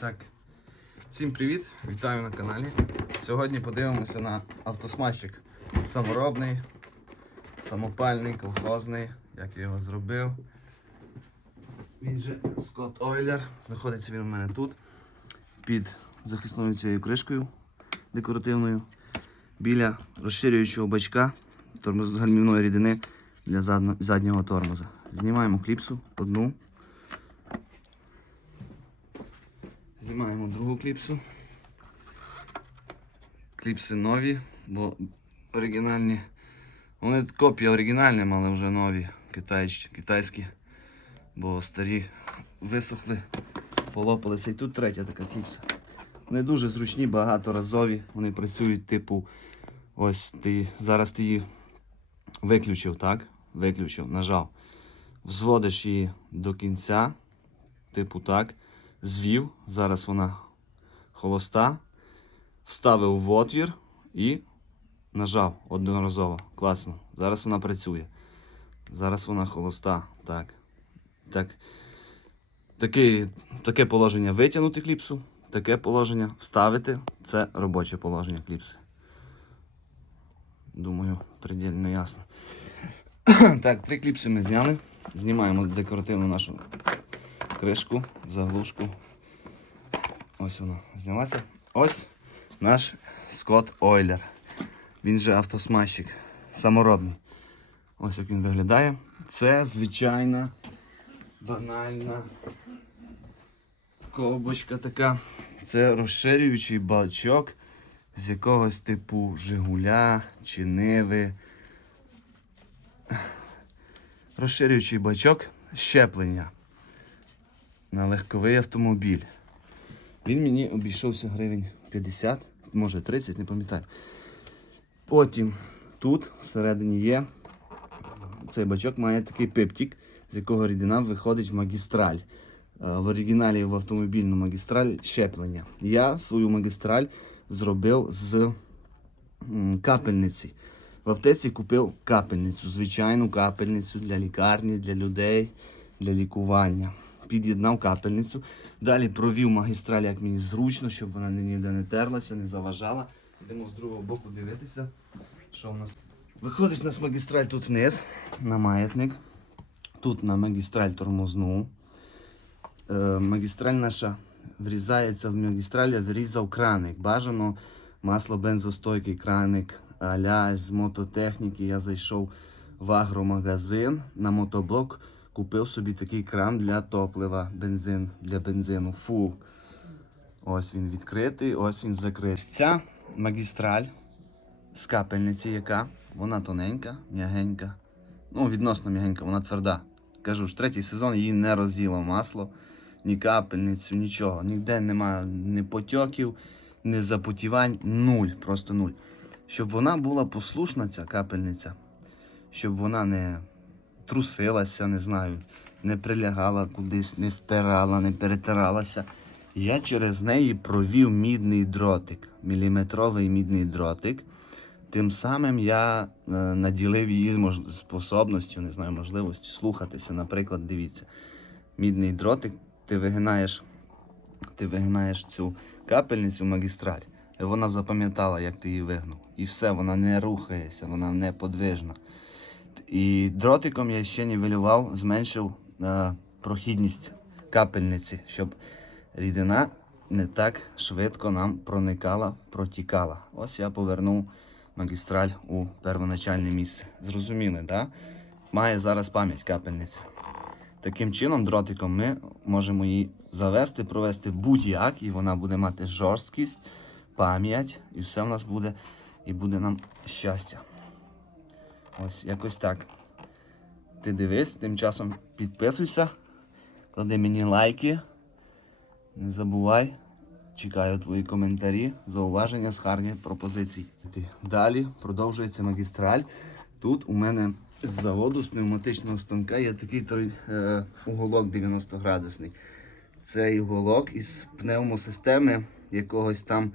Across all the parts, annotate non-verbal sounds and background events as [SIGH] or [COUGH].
Так, всім привіт! Вітаю на каналі. Сьогодні подивимося на автосмазчик саморобний, самопальний, колхозний, як я його зробив. Він же Scott Oiler. Знаходиться він у мене тут, під захисною цією кришкою декоративною, біля розширюючого бачка тормозгальмівної рідини для заднього тормоза. Знімаємо кліпсу одну. Знімаємо другу кліпсу. Кліпси нові, бо оригінальні. Вони копія оригінальним, але вже нові, китайські. Бо старі висохли, полопалися. І тут третя така кліпса. Вони дуже зручні, багаторазові. Вони працюють, типу, ось ти зараз ти її виключив, так? Виключив, нажав. Взводиш її до кінця, типу так звів, зараз вона холоста, вставив в отвір і нажав одноразово. Класно. Зараз вона працює. Зараз вона холоста. Так. Так. Таке, таке положення витягнути кліпсу, таке положення вставити. Це робоче положення кліпси. Думаю, предельно ясно. [CLEARS THROAT] Так, три кліпси ми зняли. Знімаємо декоративну нашу кришку, заглушку. Ось вона знялася. Ось наш Scott Oiler. Він же автосмазчик саморобний. Ось як він виглядає. Це звичайна банальна ковбочка така. Це розширюючий балчок з якогось типу Жигуля чи Ниви. Розширюючий бачок щеплення на легковий автомобіль. Він мені обійшовся гривень 50, може 30, не пам'ятаю. Потім тут всередині є цей бачок має такий пептик, з якого рідина виходить в магістраль. Е, В оригіналі в автомобільну магістраль щеплення. Я свою магістраль зробив з капельниці. В аптеці купив капельницю, звичайну капельницю для лікарні, для людей, для лікування. Під'єднав капельницю. Далі провів магістраль, як мені зручно, щоб вона ніде не терлася, не заважала. Йдемо з другого боку дивитися, що в нас. Виходить у нас магістраль тут вниз, на маятник. Тут на магістраль тормозну. Е, магістраль наша врізається в магістраль, я врізав краник. Бажано масло бензостойкий краник аля з мототехніки. Я зайшов в агромагазин на мотоблок, купив собі такий кран для топлива, бензин для бензину. Фул. Ось він відкритий, ось він закритий. Ця магістраль з капельниці, яка вона тоненька, м'ягенька. Ну, відносно м'ягенька, вона тверда. Кажу ж, третій сезон її не роз'їло масло, ні капельницю, нічого. Ніде немає ні потьоків, ні запотівань, нуль, просто нуль. Щоб вона була послушна, ця капельниця, щоб вона не трусилася, не знаю, не прилягала кудись, не втирала, не перетиралася. Я через неї провів мідний дротик, міліметровий мідний дротик. Тим самим я е, наділив її мож... способністю, не знаю, можливістю слухатися. Наприклад, дивіться, мідний дротик, ти вигинаєш, ти вигинаєш цю капельницю магістраль. І вона запам'ятала, як ти її вигнув. І все, вона не рухається, вона неподвижна. І дротиком я ще нівелював, зменшив е, прохідність капельниці, щоб рідина не так швидко нам проникала, протікала. Ось я повернув магістраль у первоначальне місце. Зрозуміли, так? Має зараз пам'ять капельниця. Таким чином, дротиком ми можемо її завести, провести будь-як, і вона буде мати жорсткість, пам'ять, і все в нас буде, і буде нам щастя. Ось якось так. Ти дивись, тим часом підписуйся, клади мені лайки. Не забувай. Чекаю твої коментарі, зауваження, скарги, пропозиції. Далі продовжується магістраль. Тут у мене з заводу з пневматичного станка є такий е, уголок 90 градусний. Цей уголок із пневмосистеми якогось там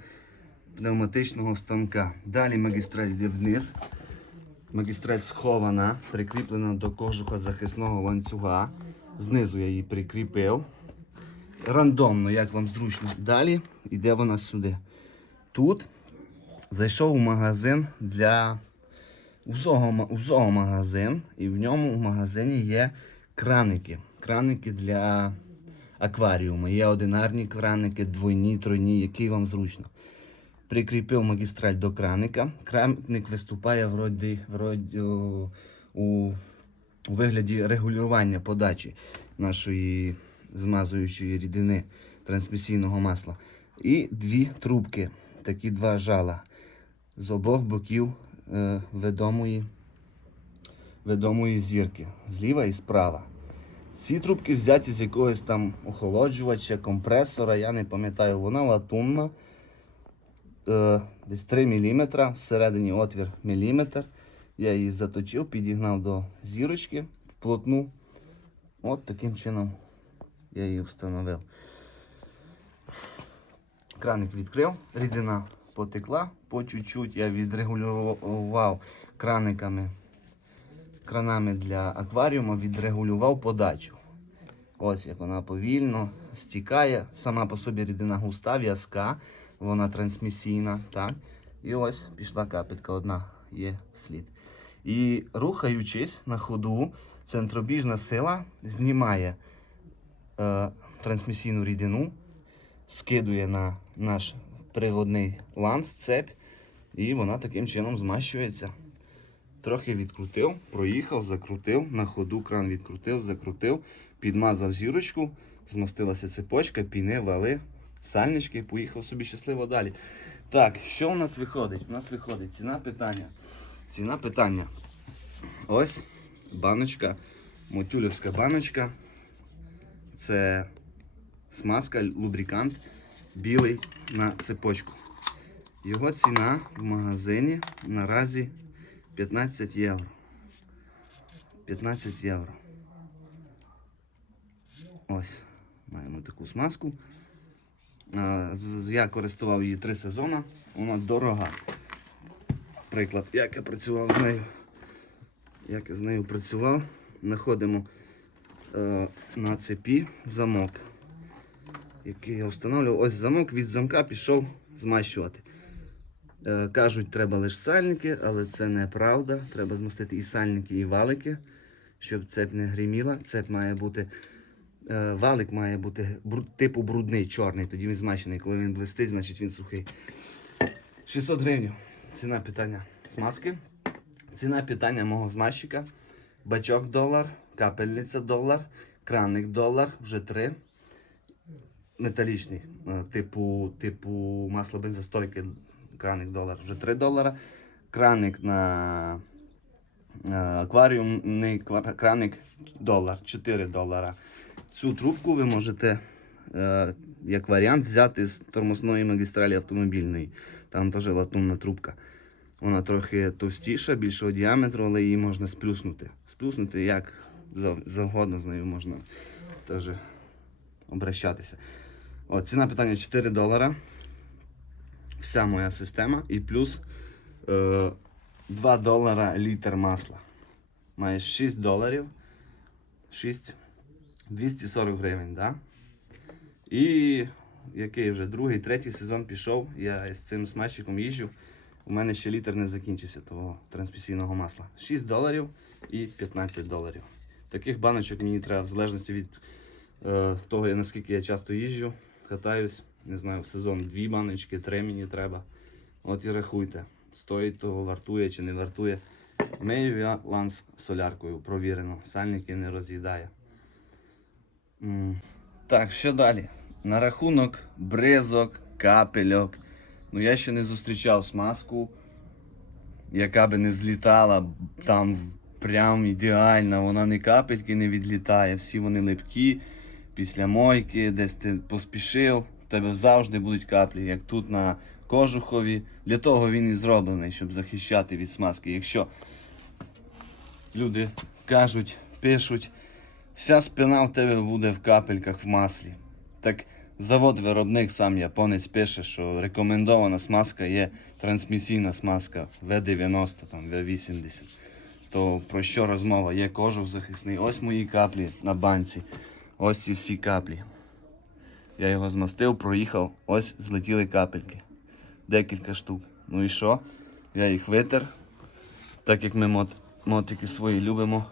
пневматичного станка. Далі магістраль йде вниз. Магістраль схована, прикріплена до кожуха захисного ланцюга. Знизу я її прикріпив. рандомно, як вам зручно. Далі йде вона сюди. Тут зайшов у магазин для у зоомагазин, і в ньому в магазині є краники. Краники для акваріуму. Є одинарні краники, двойні, тройні, які вам зручно. Прикріпив магістраль до краника. Краник виступає вроді, вроді у, у вигляді регулювання подачі нашої змазуючої рідини трансмісійного масла. І дві трубки, такі два жала з обох боків е, ведомої, ведомої зірки, зліва і справа. Ці трубки взяті з якогось там охолоджувача, компресора, я не пам'ятаю, вона латунна. Е, десь 3 мм, всередині отвір міліметр. Я її заточив, підігнав до зірочки вплотну. От таким чином я її встановив. Краник відкрив, рідина потекла по чуть-чуть. Я відрегулював краниками, кранами для акваріуму, відрегулював подачу. Ось як вона повільно стікає. Сама по собі рідина густа, в'язка, вона трансмісійна. так. І ось пішла капелька одна, є слід. І рухаючись на ходу, центробіжна сила знімає е, трансмісійну рідину, скидує на наш приводний ланц, цепь, і вона таким чином змащується. Трохи відкрутив, проїхав, закрутив, на ходу кран відкрутив, закрутив, підмазав зірочку, змастилася цепочка, піни, вали, сальнички, поїхав собі щасливо далі. Так, що у нас виходить? У нас виходить ціна питання. Ціна питання. Ось баночка, мотюлівська баночка. Це смазка, лубрикант білий на цепочку. Його ціна в магазині наразі 15 євро. 15 євро. Ось, маємо таку смазку. Е, Я користував її 3 сезони. Вона дорога. Приклад, як я працював з нею. Як я з нею працював, знаходимо е, на цепі замок, який я встановлював. Ось замок від замка пішов змащувати. Е, кажуть, треба лише сальники, але це неправда. Треба змастити і сальники, і валики, щоб цеп не гриміла. Цеп має бути, валик має бути типу брудний, чорний, тоді він змащений. Коли він блистить, значить він сухий. 600 гривень. Ціна питання смазки. Ціна питання мого змазчика. Бачок долар, капельниця долар, краник долар, вже три. Металічний, е, типу, типу масло бензостойки, краник долар, вже 3 долара. Краник на е, акваріумний краник долар, 4 долара. Цю трубку ви можете е, як варіант взяти з тормозної магістралі автомобільної. Там теж латунна трубка. Вона трохи товстіша, більшого діаметру, але її можна сплюснути. Сплюснути як завгодно з нею можна теж обращатися. О, ціна питання 4 долара. Вся моя система. І плюс е, 2 долара літр масла. Має 6 доларів. 6 240 гривень, да? І який вже другий, третій сезон пішов. Я з цим смачиком їжджу. У мене ще літр не закінчився того трансмісійного масла. 6 доларів і 15 доларів. Таких баночок мені треба, в залежності від е, того, наскільки я часто їжджу, катаюсь. Не знаю, в сезон дві баночки, три мені треба. От і рахуйте, стоїть того, вартує чи не вартує. Мию я ланц соляркою, провірено. Сальники не роз'їдає. Так, що далі? На рахунок бризок, капельок. Ну я ще не зустрічав смазку, яка би не злітала там прям ідеально. Вона не капельки не відлітає. Всі вони липкі. Після мойки, десь ти поспішив, в тебе завжди будуть каплі, як тут на кожухові. Для того він і зроблений, щоб захищати від смазки. Якщо люди кажуть, пишуть, вся спина в тебе буде в капельках в маслі. Так завод-виробник сам японець пише, що рекомендована смазка є трансмісійна смазка V90, там, V80. То про що розмова? Є кожух захисний. Ось мої каплі на банці. Ось ці всі каплі. Я його змастив, проїхав, ось злетіли капельки. Декілька штук. Ну і що? Я їх витер. Так як ми мот, мотики свої любимо,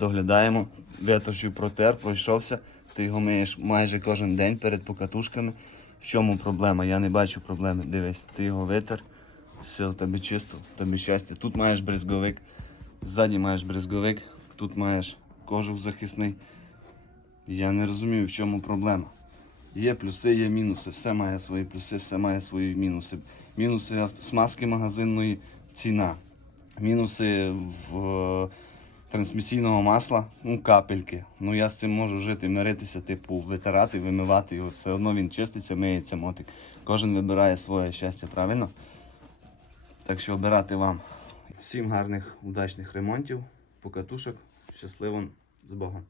доглядаємо. Виточив протер, пройшовся. Ти його миєш майже кожен день перед покатушками. В чому проблема? Я не бачу проблеми. Дивись, ти його витер, в тебе чисто, тебе щастя. Тут маєш брезговик, ззаді маєш брезговик, тут маєш кожух захисний. Я не розумію, в чому проблема. Є плюси, є мінуси. Все має свої плюси, все має свої мінуси. Мінуси смазки магазинної ціна. Мінуси в трансмісійного масла, ну капельки. Ну я з цим можу жити, миритися, типу, витирати, вимивати його. Все одно він чиститься, миється мотик. Кожен вибирає своє щастя, правильно? Так що обирати вам. Всім гарних, удачних ремонтів, покатушок. Щасливо з Богом.